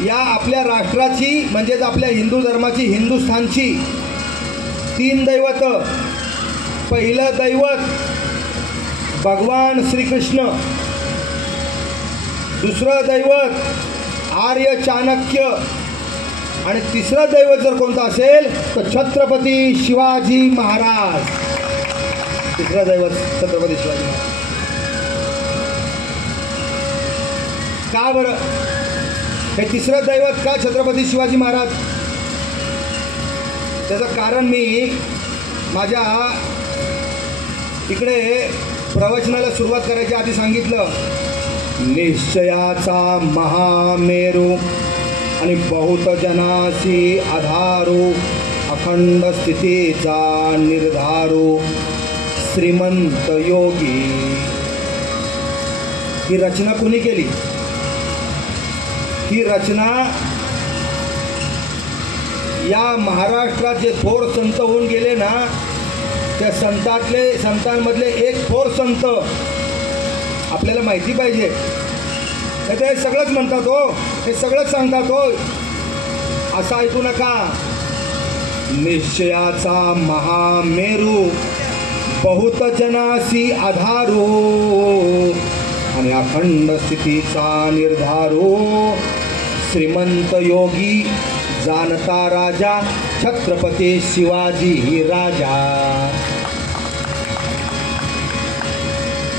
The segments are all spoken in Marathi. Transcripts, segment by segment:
या आपल्या राष्ट्राची म्हणजेच आपल्या हिंदू धर्माची, हिंदुस्थानची 3 दैवत. पहिलं दैवत भगवान श्रीकृष्ण, दुसरं दैवत आर्य चाणक्य आणि तिसरं दैवत जर कोणतं असेल तर छत्रपती शिवाजी महाराज. तिसरं दैवत छत्रपती शिवाजी महाराज. का बरं हे तिसरं दैवत का छत्रपती शिवाजी महाराज? त्याचं कारण मी माझ्या इकडे प्रवचनाला सुरुवात करायच्या आधी सांगितलं. निश्चयाचा महामेरू आणि बहुत जनासी आधारू, अखंड स्थितीचा निर्धारू, श्रीमंत योगी. ही रचना कुणी केली? ही रचना या महाराष्ट्रात जे थोर संत होऊन गेले ना, त्या संतांमधले एक थोर संत आपल्याला माहिती पाहिजे. ते सगळंच म्हणतात हो, हे सगळंच सांगतात हो, असं ऐकू नका. निश्चयाचा महामेरू, बहुत जनासी आधारू आणि अखंड स्थितीचा निर्धारू, श्रीमंत योगी जानता राजा, छत्रपती शिवाजी राजा.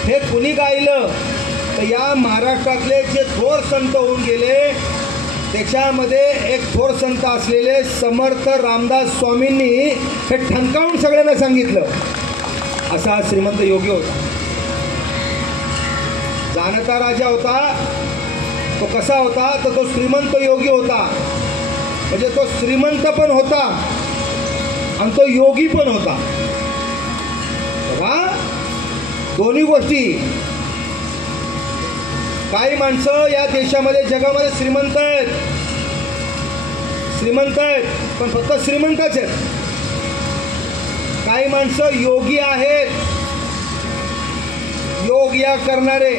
हे कुणी गायलं? तर या महाराष्ट्रातले जे थोर संत होऊन गेले त्याच्यामध्ये एक थोर संत असलेले समर्थ रामदास स्वामींनी हे ठणकावून सगळ्यांना सांगितलं. असा श्रीमंत योगी होता, जानता राजा होता. तो कसा होता? तर तो श्रीमंत योगी होता. म्हणजे तो श्रीमंत पण होता आणि तो योगी पण होता. बघा, दोन्ही गोष्टी. काही माणसं या देशामध्ये, जगामध्ये श्रीमंत आहेत, पण फक्त श्रीमंतच आहेत. काही माणसं योगी आहेत, योग या करणारे,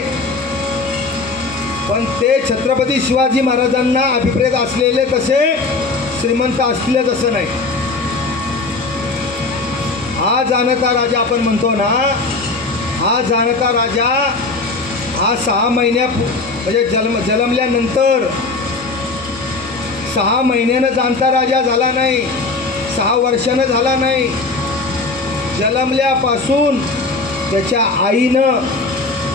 पण ते छत्रपती शिवाजी महाराजांना अभिप्रेत असलेले तसे श्रीमंत असले तसं नाही. हा जानता राजा आपण म्हणतो ना, हा जानता राजा हा 6 महिन्या म्हणजे जन्मल्यानंतर 6 महिन्यानं जानता राजा झाला नाही, 6 वर्षानं झाला नाही. जन्मल्यापासून त्याच्या आईनं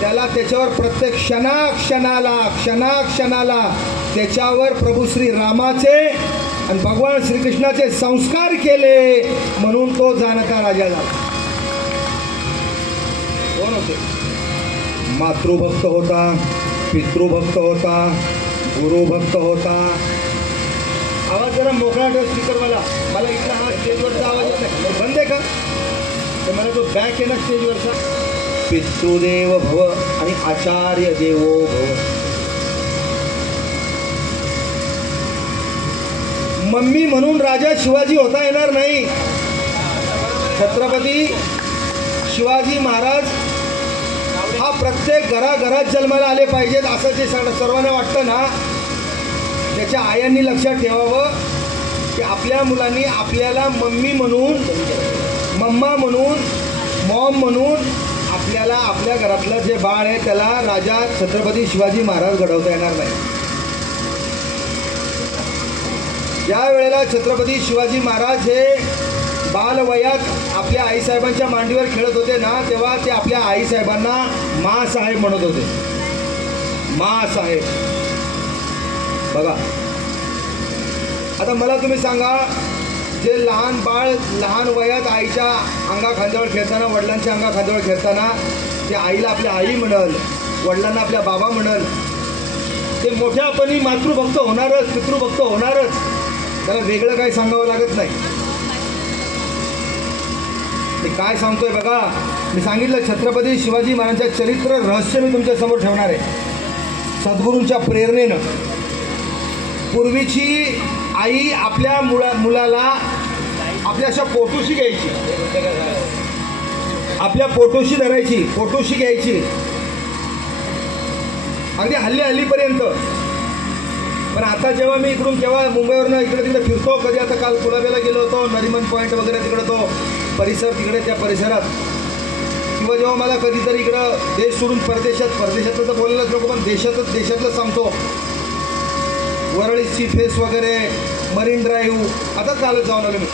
त्याला त्याच्यावर प्रत्येक क्षणाक्षणाला त्याच्यावर प्रभू श्री रामाचे आणि भगवान श्रीकृष्णाचे संस्कार केले, म्हणून तो जानता राजा झाला. कोण होते? मातृभक्त होता, पितृभक्त होता, गुरुभक्त होता. आवाज जरा मोकळा ठेव स्पीकरवाला. मला इथला हा स्टेजवरचा आवाज येत नाही. बंद आहे का? तर मला तो बॅक आहे ना स्टेजवरचा. पितृदेव भव आणि आचार्य देवो भव. मम्मी म्हणून राजा शिवाजी होता येणार नाही. छत्रपती शिवाजी महाराज हा प्रत्येक घराघरात जन्माला आले पाहिजेत असं जे सर्वांना वाटतं ना, त्याच्या आयांनी लक्षात ठेवावं की आपल्या मुलांनी आपल्याला मम्मी म्हणून, मम्मा म्हणून, मॉम म्हणून आपल्याला आपल्या घरातलं जे बाळ आहे त्याला राजा छत्रपती शिवाजी महाराज घडवता येणार नाही. ज्या वेळेला छत्रपती शिवाजी महाराज हे बालवयात आपल्या आईसाहेबांच्या मांडीवर खेळत होते ना, तेव्हा ते आपल्या आईसाहेबांना माँसाहेब म्हणत होते. माँसाहेब. बघा, आता मला तुम्ही सांगा, जे लहान बाळ लहान वयात आईच्या अंगाखांद्यावर खेळताना, वडिलांच्या अंगाखांद्यावर खेळताना ते आईला आपल्या आई म्हणल, वडिलांना आपल्या बाबा म्हणल, ते मोठ्यापणी मातृभक्त होणारच, पितृभक्त होणारच. त्याला वेगळं काही सांगावं लागत नाही. मी काय सांगतोय बघा, मी सांगितलं छत्रपती शिवाजी महाराजांचं चरित्र रहस्य मी तुमच्यासमोर ठेवणार आहे सद्गुरूंच्या प्रेरणेनं. पूर्वीची आई आपल्या मुलाला आपल्या अशा पोटोशी घ्यायची, आपल्या पोटोशी धरायची, पोटोशी घ्यायची, अगदी हल्लीपर्यंत. पण आता जेव्हा मी इकडून केव्हा मुंबईवरनं इकडे तिकडे फिरतो, कधी आता काल कुलाब्याला गेलो होतो, नरिमन पॉईंट वगैरे तिकडे तो परिसर, तिकडे त्या परिसरात, किंवा जेव्हा मला कधीतरी इकडं देश सोडून परदेशातलं तर बोलायलाच नको, पण देशातलं सांगतो, वरळी सी फेस वगैरे, मरीन ड्राईव्ह, आता कालच जाऊन आलो मी.